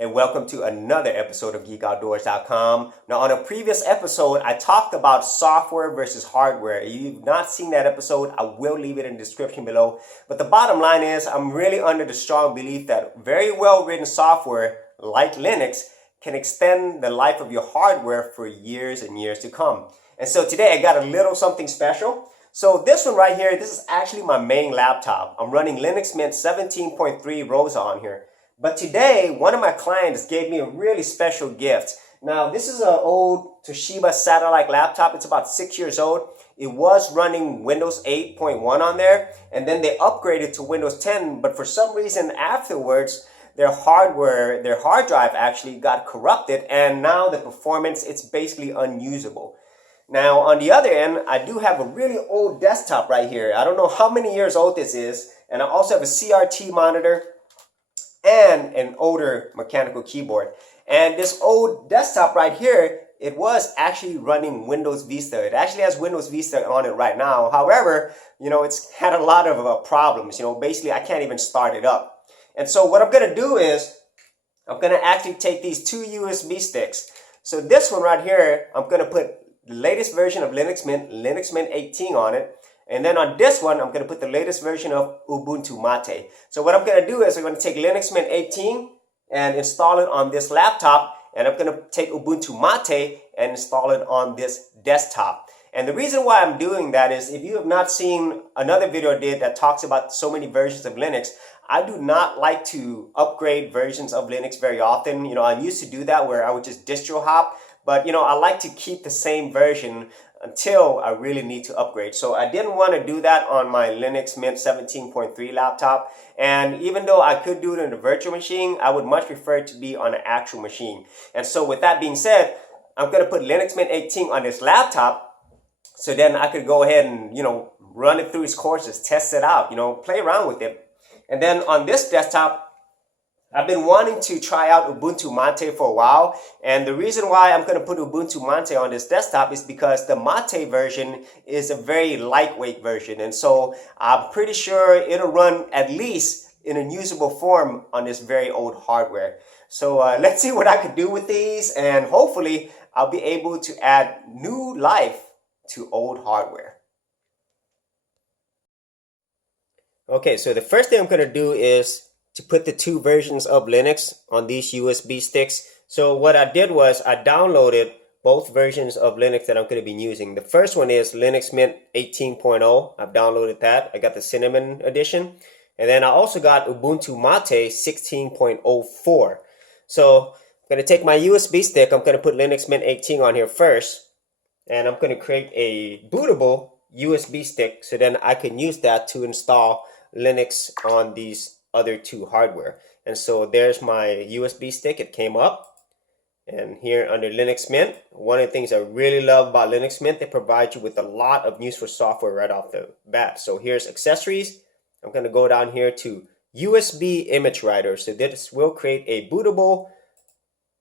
and welcome to another episode of GeekOutdoors.com. Now, on a previous episode, I talked about software versus hardware. If you've not seen that episode, I will leave it in the description below. But the bottom line is, I'm really under the strong belief that very well-written software, like Linux, can extend the life of your hardware for years and years to come. And so today, I got a little something special. So this one right here, this is actually my main laptop. I'm running Linux Mint 17.3 Rosa on here. But today, one of my clients gave me a really special gift. Now, this is an old Toshiba satellite laptop. It's about 6 years old. It was running Windows 8.1 on there, and then they upgraded to Windows 10, but for some reason afterwards, their hardware, their hard drive actually got corrupted, and now the performance, it's basically unusable. Now, on the other end, I do have a really old desktop right here. I don't know how many years old this is, and I also have a CRT monitor and an older mechanical keyboard. And this old desktop right here, it was actually running Windows Vista. It actually has Windows Vista on it right now. However, it's had a lot of problems. Basically, I can't even start it up. And so what I'm gonna do is, I'm gonna actually take these two USB sticks. So this one right here, I'm gonna put the latest version of Linux Mint 18 on it. And then on this one, I'm going to put the latest version of Ubuntu Mate. So what I'm going to do is I'm going to take Linux Mint 18 and install it on this laptop. And I'm going to take Ubuntu Mate and install it on this desktop. And the reason why I'm doing that is if you have not seen another video I did that talks about so many versions of Linux, I do not like to upgrade versions of Linux very often. I used to do that where I would just distro hop. But, I like to keep the same version until I really need to upgrade. So I didn't want to do that on my Linux Mint 17.3 laptop. And even though I could do it in a virtual machine, I would much prefer it to be on an actual machine. And so with that being said, I'm going to put Linux Mint 18 on this laptop. So then I could go ahead and, run it through its courses, test it out, play around with it. And then on this desktop, I've been wanting to try out Ubuntu Mate for a while, and the reason why I'm going to put Ubuntu Mate on this desktop is because the Mate version is a very lightweight version, and so I'm pretty sure it'll run at least in a usable form on this very old hardware. So let's see what I can do with these, and hopefully I'll be able to add new life to old hardware. Okay, so the first thing I'm going to do is to put the two versions of Linux on these USB sticks. So what I did was I downloaded both versions of Linux that I'm going to be using. The first one is Linux Mint 18.0. I've downloaded that. I got the Cinnamon edition. And then I also got Ubuntu Mate 16.04. So I'm going to take my USB stick. I'm going to put Linux Mint 18 on here first. And I'm going to create a bootable USB stick so then I can use that to install Linux on these other two hardware. And so there's my USB stick. It came up, and here under Linux Mint, one of the things I really love about Linux Mint, they provide you with a lot of useful software right off the bat. So here's accessories. I'm going to go down here to USB image writer. So this will create a bootable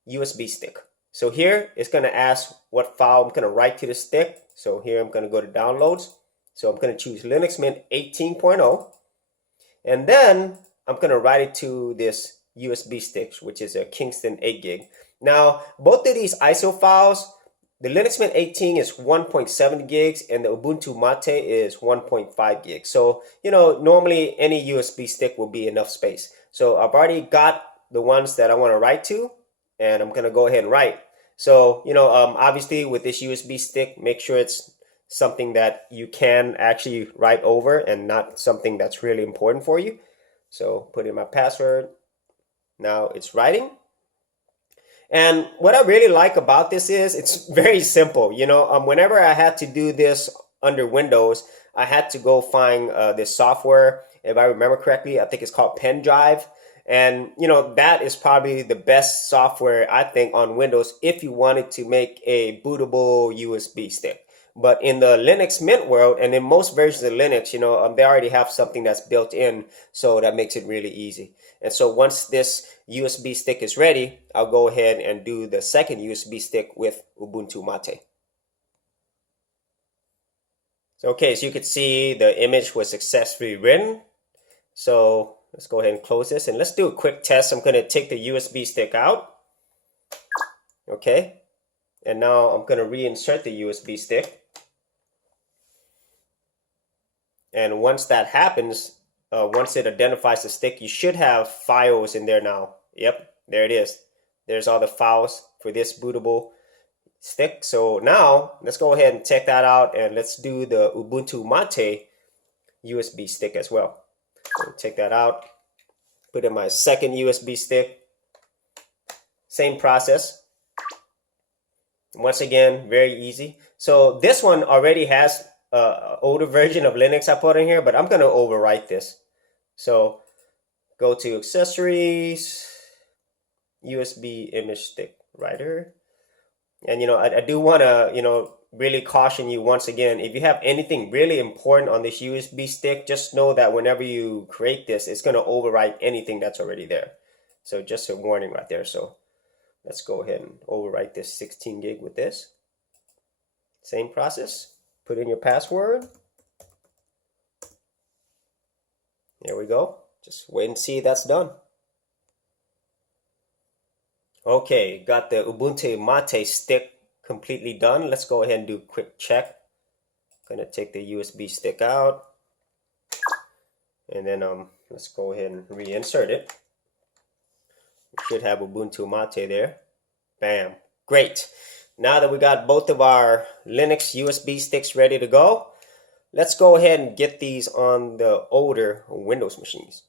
USB stick. So here it's going to ask what file I'm going to write to the stick. So here I'm going to go to downloads. So I'm going to choose Linux Mint 18.0, and then I'm going to write it to this USB stick, which is a Kingston 8 gig. Now, both of these ISO files, the Linux Mint 18 is 1.7 gigs and the Ubuntu Mate is 1.5 gigs. So, normally any USB stick will be enough space. So I've already got the ones that I want to write to, and I'm going to go ahead and write. So, obviously with this USB stick, make sure it's something that you can actually write over and not something that's really important for you. So put in my password. Now it's writing. And what I really like about this is it's very simple. Whenever I had to do this under Windows, I had to go find this software. If I remember correctly, I think it's called Pen Drive. And, that is probably the best software, I think, on Windows if you wanted to make a bootable USB stick. But in the Linux Mint world, and in most versions of Linux, they already have something that's built in, so that makes it really easy. And so once this USB stick is ready, I'll go ahead and do the second USB stick with Ubuntu Mate. So, okay, so you can see the image was successfully written. So Let's go ahead and close this and let's do a quick test. I'm going to take the USB stick out. Okay. And now I'm going to reinsert the USB stick. And once that happens, once it identifies the stick, you should have files in there now. Yep, there it is. There's all the files for this bootable stick. So now let's go ahead and check that out, and let's do the Ubuntu MOTA USB stick as well. So take that out, put in my second USB stick. Same process. Once again, very easy. So this one already has an older version of Linux I put in here, but I'm going to overwrite this. So go to accessories, USB image stick writer. And, I do want to, really caution you once again, if you have anything really important on this USB stick, just know that whenever you create this, it's going to overwrite anything that's already there. So just a warning right there. So let's go ahead and overwrite this 16 gig with this. Same process. Put in your password. There we go. Just wait and see that's done. Okay, got the Ubuntu MOTA stick completely done. Let's go ahead and do a quick check. Gonna take the USB stick out. And then let's go ahead and reinsert it. We should have Ubuntu MOTA there. Bam. Great. Now that we got both of our Linux USB sticks ready to go, let's go ahead and get these on the older Windows machines.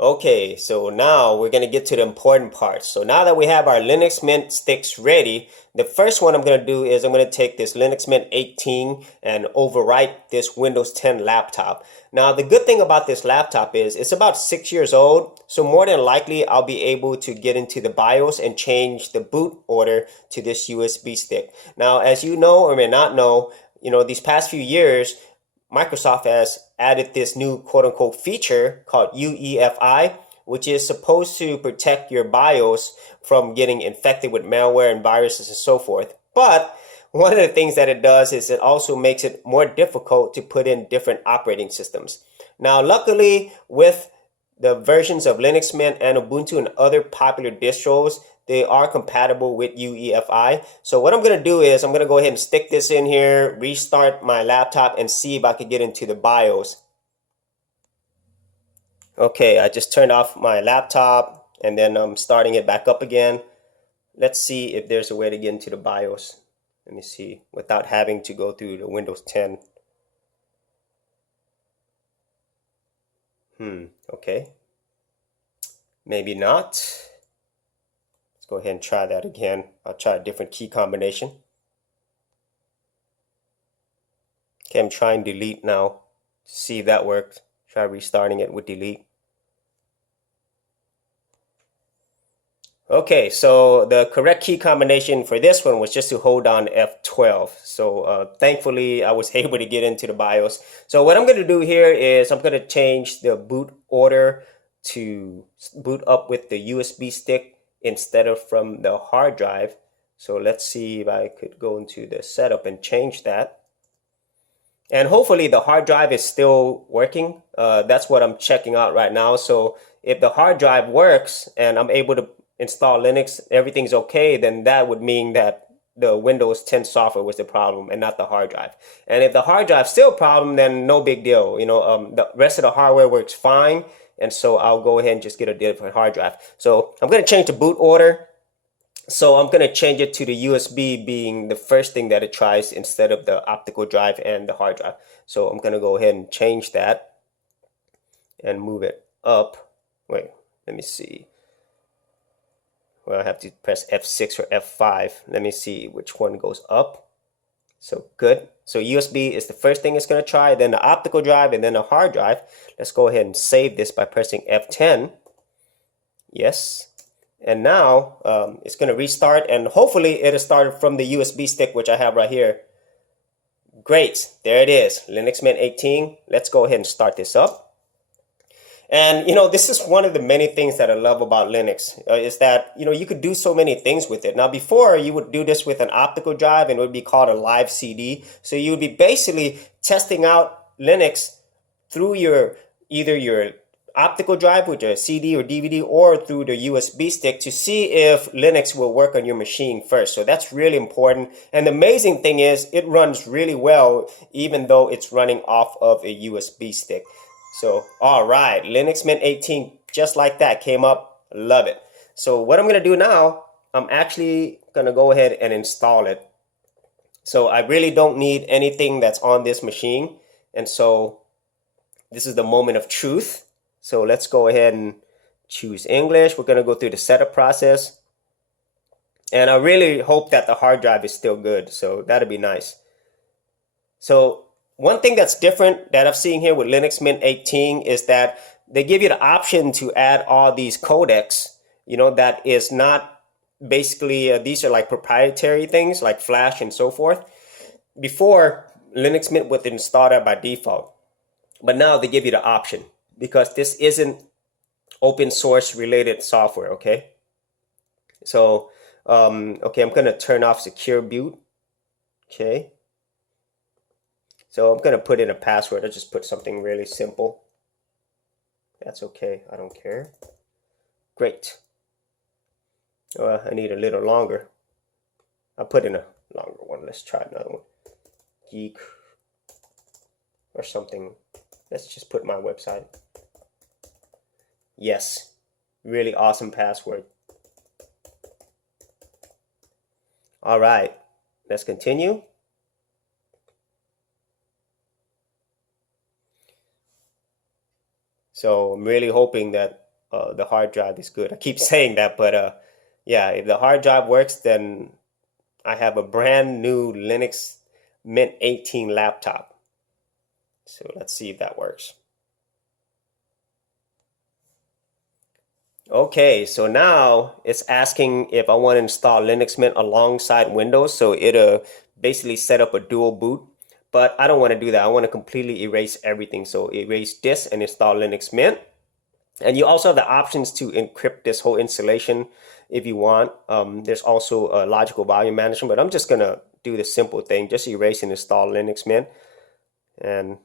Okay, so now we're going to get to the important part. So now that we have our Linux Mint sticks ready, the first one I'm going to do is I'm going to take this Linux Mint 18 and overwrite this Windows 10 laptop. Now, the good thing about this laptop is it's about 6 years old, so more than likely I'll be able to get into the BIOS and change the boot order to this USB stick. Now, as you know or may not know, these past few years, Microsoft has added this new quote-unquote feature called UEFI, which is supposed to protect your BIOS from getting infected with malware and viruses and so forth. But one of the things that it does is it also makes it more difficult to put in different operating systems. Now, luckily, with the versions of Linux Mint and Ubuntu and other popular distros, they are compatible with UEFI. So what I'm going to do is I'm going to go ahead and stick this in here, restart my laptop, and see if I can get into the BIOS. Okay, I just turned off my laptop and then I'm starting it back up again. Let's see if there's a way to get into the BIOS. Let me see, without having to go through the Windows 10. Okay. Maybe not. Let's go ahead and try that again. I'll try a different key combination. Okay, I'm trying delete now. See if that works. Try restarting it with delete. Okay, so the correct key combination for this one was just to hold down F12. So thankfully, I was able to get into the BIOS. So what I'm going to do here is I'm going to change the boot order to boot up with the USB stick instead of from the hard drive. So let's see if I could go into the setup and change that. And hopefully the hard drive is still working. That's what I'm checking out right now. So if the hard drive works and I'm able to install Linux, everything's okay, then that would mean that the Windows 10 software was the problem and not the hard drive. And if the hard drive's still a problem, then no big deal. The rest of the hardware works fine. And so I'll go ahead and just get a different hard drive. So I'm going to change the boot order. So I'm going to change it to the USB being the first thing that it tries instead of the optical drive and the hard drive. So I'm going to go ahead and change that and move it up. Wait, let me see. Well, I have to press F6 or F5. Let me see which one goes up. So good. So USB is the first thing it's going to try, then the optical drive, and then the hard drive. Let's go ahead and save this by pressing F10. Yes. And now it's going to restart, and hopefully it'll start from the USB stick, which I have right here. Great. There it is. Linux Mint 18. Let's go ahead and start this up. And, this is one of the many things that I love about Linux is that, you could do so many things with it. Now, before you would do this with an optical drive and it would be called a live CD. So you would be basically testing out Linux through your either your optical drive with a CD or DVD or through the USB stick to see if Linux will work on your machine first. So that's really important. And the amazing thing is it runs really well even though it's running off of a USB stick. So, all right, Linux Mint 18, just like that, came up. Love it. So what I'm going to do now, I'm actually going to go ahead and install it. So I really don't need anything that's on this machine. And so this is the moment of truth. So let's go ahead and choose English. We're going to go through the setup process. And I really hope that the hard drive is still good. So that'd be nice. So one thing that's different that I've seen here with Linux Mint 18 is that they give you the option to add all these codecs, you know, that is not basically, these are like proprietary things like Flash and so forth. Before, Linux Mint would install that by default. But now they give you the option because this isn't open source related software, okay? So, okay, I'm going to turn off secure boot, okay? So I'm going to put in a password. I'll just put something really simple. That's okay. I don't care. Great. I need a little longer. I'll put in a longer one. Let's try another one. Geek or something. Let's just put my website. Yes. Really awesome password. All right. Let's continue. So I'm really hoping that the hard drive is good. I keep saying that, but yeah, if the hard drive works, then I have a brand new Linux Mint 18 laptop. So let's see if that works. Okay, so now it's asking if I want to install Linux Mint alongside Windows. So it'll basically set up a dual boot. But I don't want to do that. I want to completely erase everything. So erase this and install Linux Mint. And you also have the options to encrypt this whole installation if you want. There's also a logical volume management, but I'm just going to do the simple thing. Just erase and install Linux Mint. And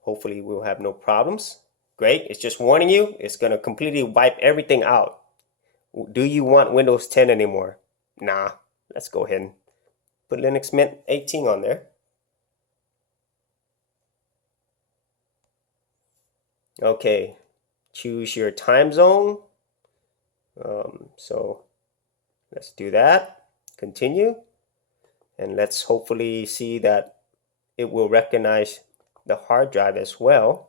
hopefully we'll have no problems. Great. It's just warning you. It's going to completely wipe everything out. Do you want Windows 10 anymore? Nah. Let's go ahead and put Linux Mint 18 on there. Okay, choose your time zone. So let's do that. Continue. And let's hopefully see that it will recognize the hard drive as well.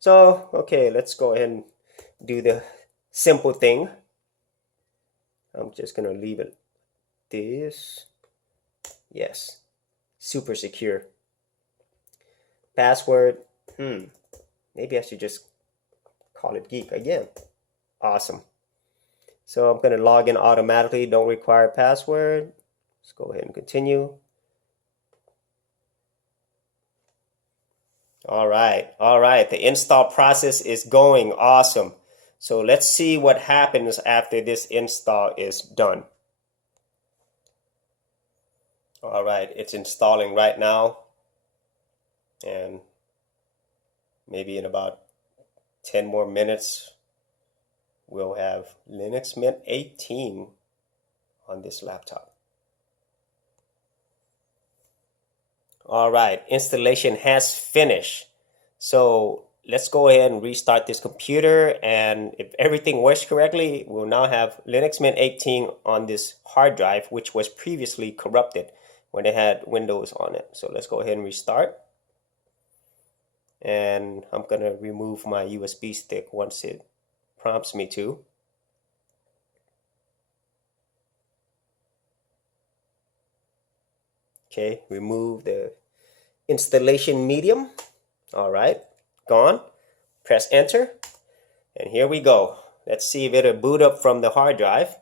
So, okay, let's go ahead and do the simple thing. I'm just going to leave it this. Yes, super secure. Password. Maybe I should just call it Geek again. Awesome. So I'm going to log in automatically. Don't require a password. Let's go ahead and continue. All right. All right. The install process is going awesome. So let's see what happens after this install is done. All right. It's installing right now. And maybe in about 10 more minutes, we'll have Linux Mint 18 on this laptop. All right, installation has finished. So let's go ahead and restart this computer. And if everything works correctly, we'll now have Linux Mint 18 on this hard drive, which was previously corrupted when it had Windows on it. So let's go ahead and restart. And I'm going to remove my USB stick once it prompts me to. Okay, remove the installation medium. All right, gone. Press enter. And here we go. Let's see if it'll boot up from the hard drive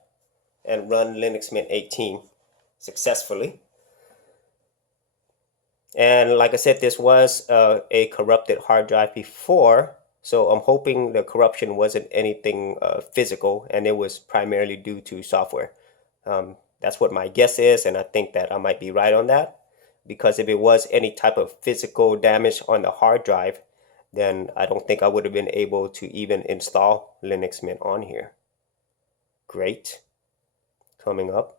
and run Linux Mint 18 successfully. And like I said, this was a corrupted hard drive before, so I'm hoping the corruption wasn't anything physical, and it was primarily due to software. That's what my guess is, and I think that I might be right on that, because if it was any type of physical damage on the hard drive, then I don't think I would have been able to even install Linux Mint on here. Great. Coming up.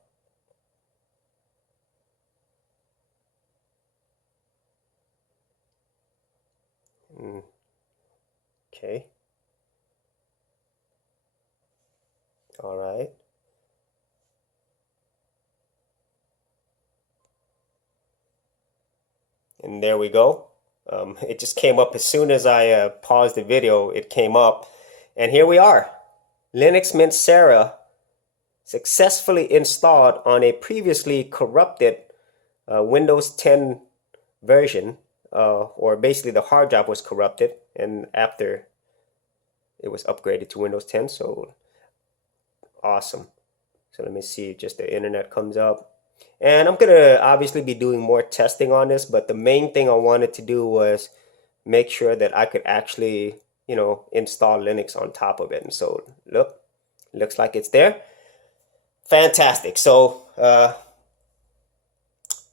Okay. All right. And there we go. It just came up as soon as I paused the video, it came up. And here we are. Linux Mint Sarah successfully installed on a previously corrupted Windows 10 version, or basically the hard drive was corrupted, and after it was upgraded to Windows 10. So awesome. So let me see if just the internet comes up. And I'm gonna obviously be doing more testing on this, but the main thing I wanted to do was make sure that I could actually, you know, install Linux on top of it. And so look, looks like it's there. Fantastic. So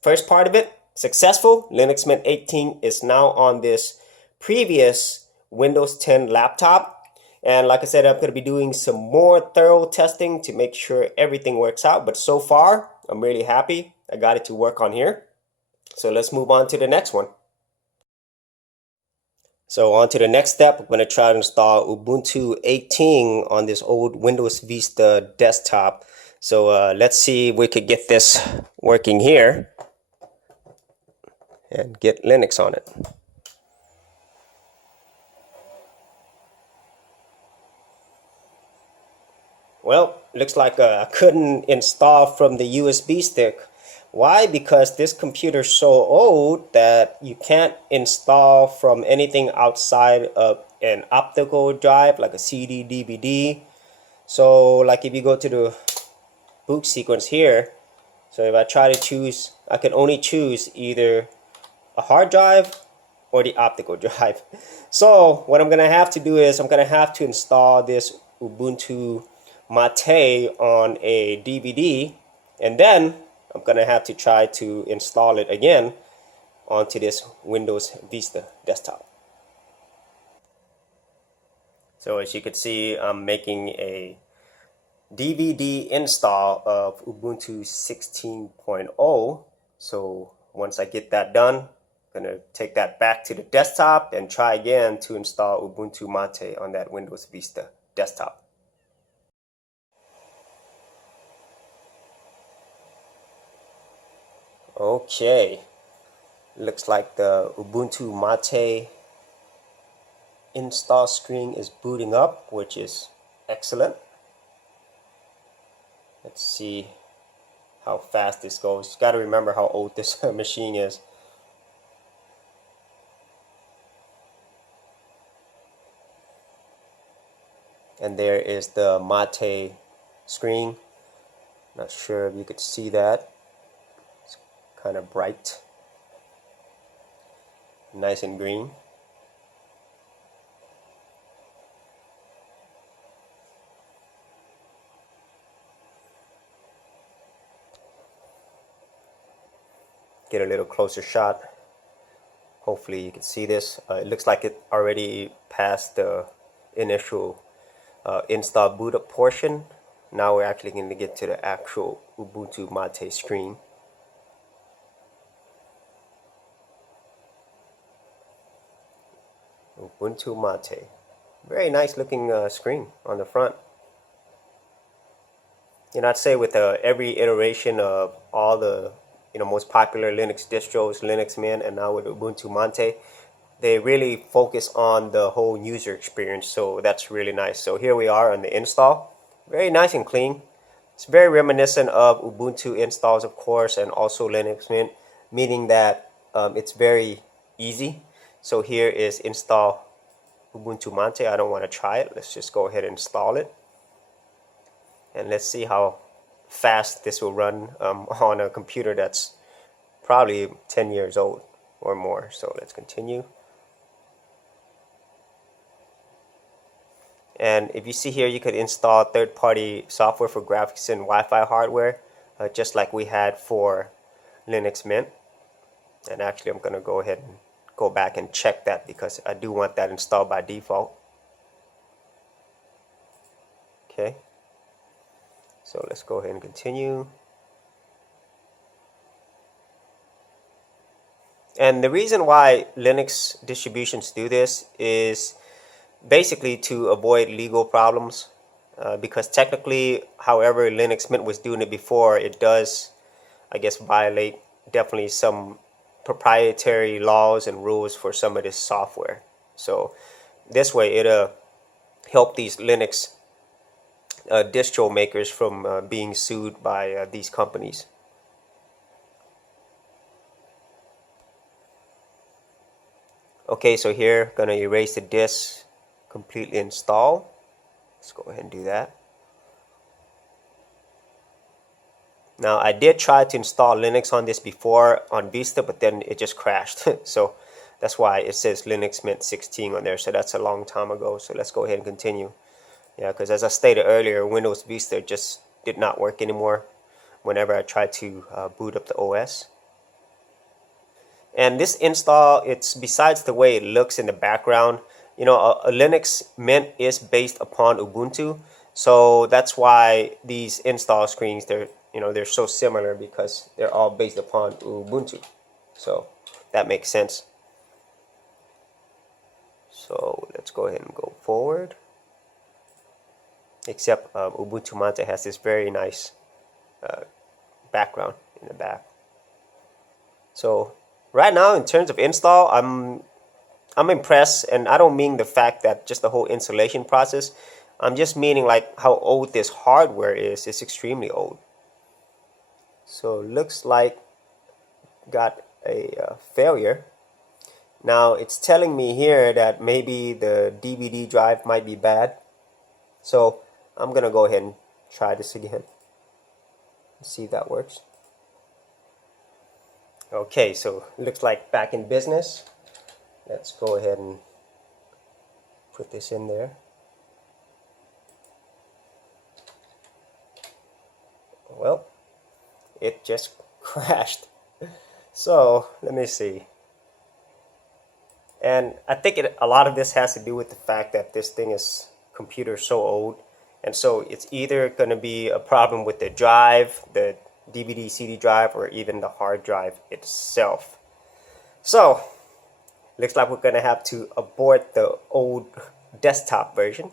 first part of it, successful. Linux Mint 18 is now on this previous Windows 10 laptop. And like I said, I'm going to be doing some more thorough testing to make sure everything works out. But so far, I'm really happy. I got it to work on here. So let's move on to the next one. So on to the next step, I'm going to try to install Ubuntu 18 on this old Windows Vista desktop. So let's see if we could get this working here and get Linux on it. Well, looks like I couldn't install from the USB stick. Why? Because this computer is so old that you can't install from anything outside of an optical drive like a CD, DVD. So like if you go to the boot sequence here, so if I try to choose, I can only choose either a hard drive or the optical drive. So what I'm gonna have to do is I'm gonna have to install this Ubuntu MATE on a DVD, and then I'm gonna have to try to install it again onto this Windows Vista desktop. So as you can see, I'm making a DVD install of Ubuntu 16.0. So once I get that done, I'm gonna take that back to the desktop and try again to install Ubuntu MATE on that Windows Vista desktop. Okay, looks like the Ubuntu MATE install screen is booting up, which is excellent. Let's see how fast this goes. Got to remember how old this machine is. And there is the MATE screen. Not sure if you could see that. It's kind of bright, nice and green. Get a little closer shot. Hopefully you can see this. It looks like it already passed the initial install boot up portion. Now we're actually going to get to the actual Ubuntu MATE screen. Ubuntu MATE. Very nice looking screen on the front. And I'd say with every iteration of all the most popular Linux distros, Linux Mint, and now with Ubuntu MATE, they really focus on the whole user experience. So that's really nice. So here we are on the install. Very nice and clean. It's very reminiscent of Ubuntu installs, of course, and also Linux Mint, meaning that it's very easy. So here is install Ubuntu MATE. I don't want to try it. Let's just go ahead and install it. And let's see how fast this will run on a computer that's probably 10 years old or more. So let's continue. And if you see here, you could install third-party software for graphics and Wi-Fi hardware, just like we had for Linux Mint. And actually, I'm going to go ahead and go back and check that because I do want that installed by default. Okay, so let's go ahead and continue. And the reason why Linux distributions do this is basically to avoid legal problems, because technically, however Linux Mint was doing it before, it does, I guess, violate definitely some proprietary laws and rules for some of this software. So this way it'll help these Linux distro makers from being sued by these companies. Okay, so here, gonna erase the disk, completely install. Let's go ahead and do that. Now, I did try to install Linux on this before on Vista, but then it just crashed. So that's why it says Linux Mint 16 on there. So that's a long time ago. So let's go ahead and continue. Yeah, because as I stated earlier, Windows Vista just did not work anymore whenever I tried to boot up the OS. And this install, it's besides the way it looks in the background, you know, a Linux Mint is based upon Ubuntu. So that's why these install screens, they're so similar because they're all based upon Ubuntu. So that makes sense. So let's go ahead and go forward. Except Ubuntu MOTA has this very nice background in the back. So right now, in terms of install, I'm impressed, and I don't mean the fact that just the whole installation process. I'm just meaning like how old this hardware is. It's extremely old. So looks like got a failure. Now it's telling me here that maybe the DVD drive might be bad. So I'm gonna go ahead and try this again. See if that works. Okay, so looks like back in business. Let's go ahead and put this in there. Well, it just crashed. So let me see. And I think a lot of this has to do with the fact that this computer is so old, and so it's either going to be a problem with the drive, the DVD CD drive, or even the hard drive itself. So looks like we're going to have to abort the old desktop version.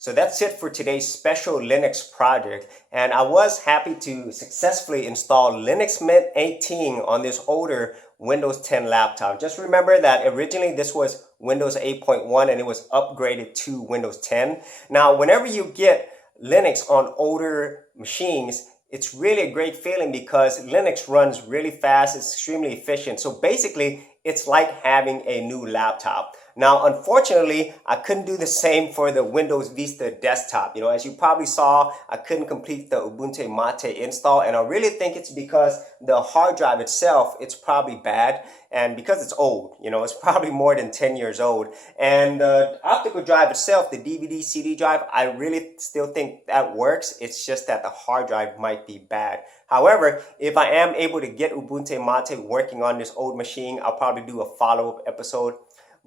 So that's it for today's special Linux project, and I was happy to successfully install Linux Mint 18 on this older Windows 10 laptop. Just remember that originally this was Windows 8.1 and it was upgraded to Windows 10. Now, whenever you get Linux on older machines, it's really a great feeling because Linux runs really fast, it's extremely efficient. So basically, it's like having a new laptop. Now, unfortunately, I couldn't do the same for the Windows Vista desktop. You know, as you probably saw, I couldn't complete the Ubuntu MOTA install, and I really think it's because the hard drive itself, it's probably bad, and because it's old, you know, it's probably more than 10 years old. And the optical drive itself, the DVD CD drive, I really still think that works. It's just that the hard drive might be bad. However, if I am able to get Ubuntu MOTA working on this old machine, I'll probably do a follow-up episode.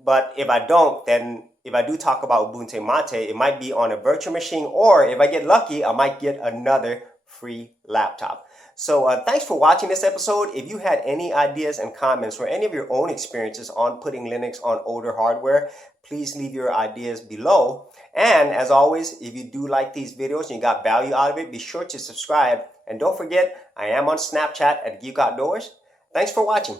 But if I don't, then if I do talk about Ubuntu MOTA, it might be on a virtual machine, or if I get lucky, I might get another free laptop. So thanks for watching this episode. If you had any ideas and comments or any of your own experiences on putting Linux on older hardware, please leave your ideas below. And as always, if you do like these videos and you got value out of it, be sure to subscribe. And don't forget, I am on Snapchat at Geek Outdoors. Thanks for watching.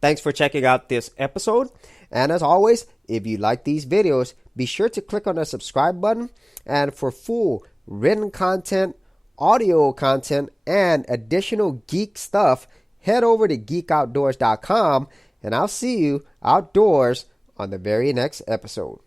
Thanks for checking out this episode. And as always, if you like these videos, be sure to click on the subscribe button. And for full written content, audio content, and additional geek stuff, head over to geekoutdoors.com. And I'll see you outdoors on the very next episode.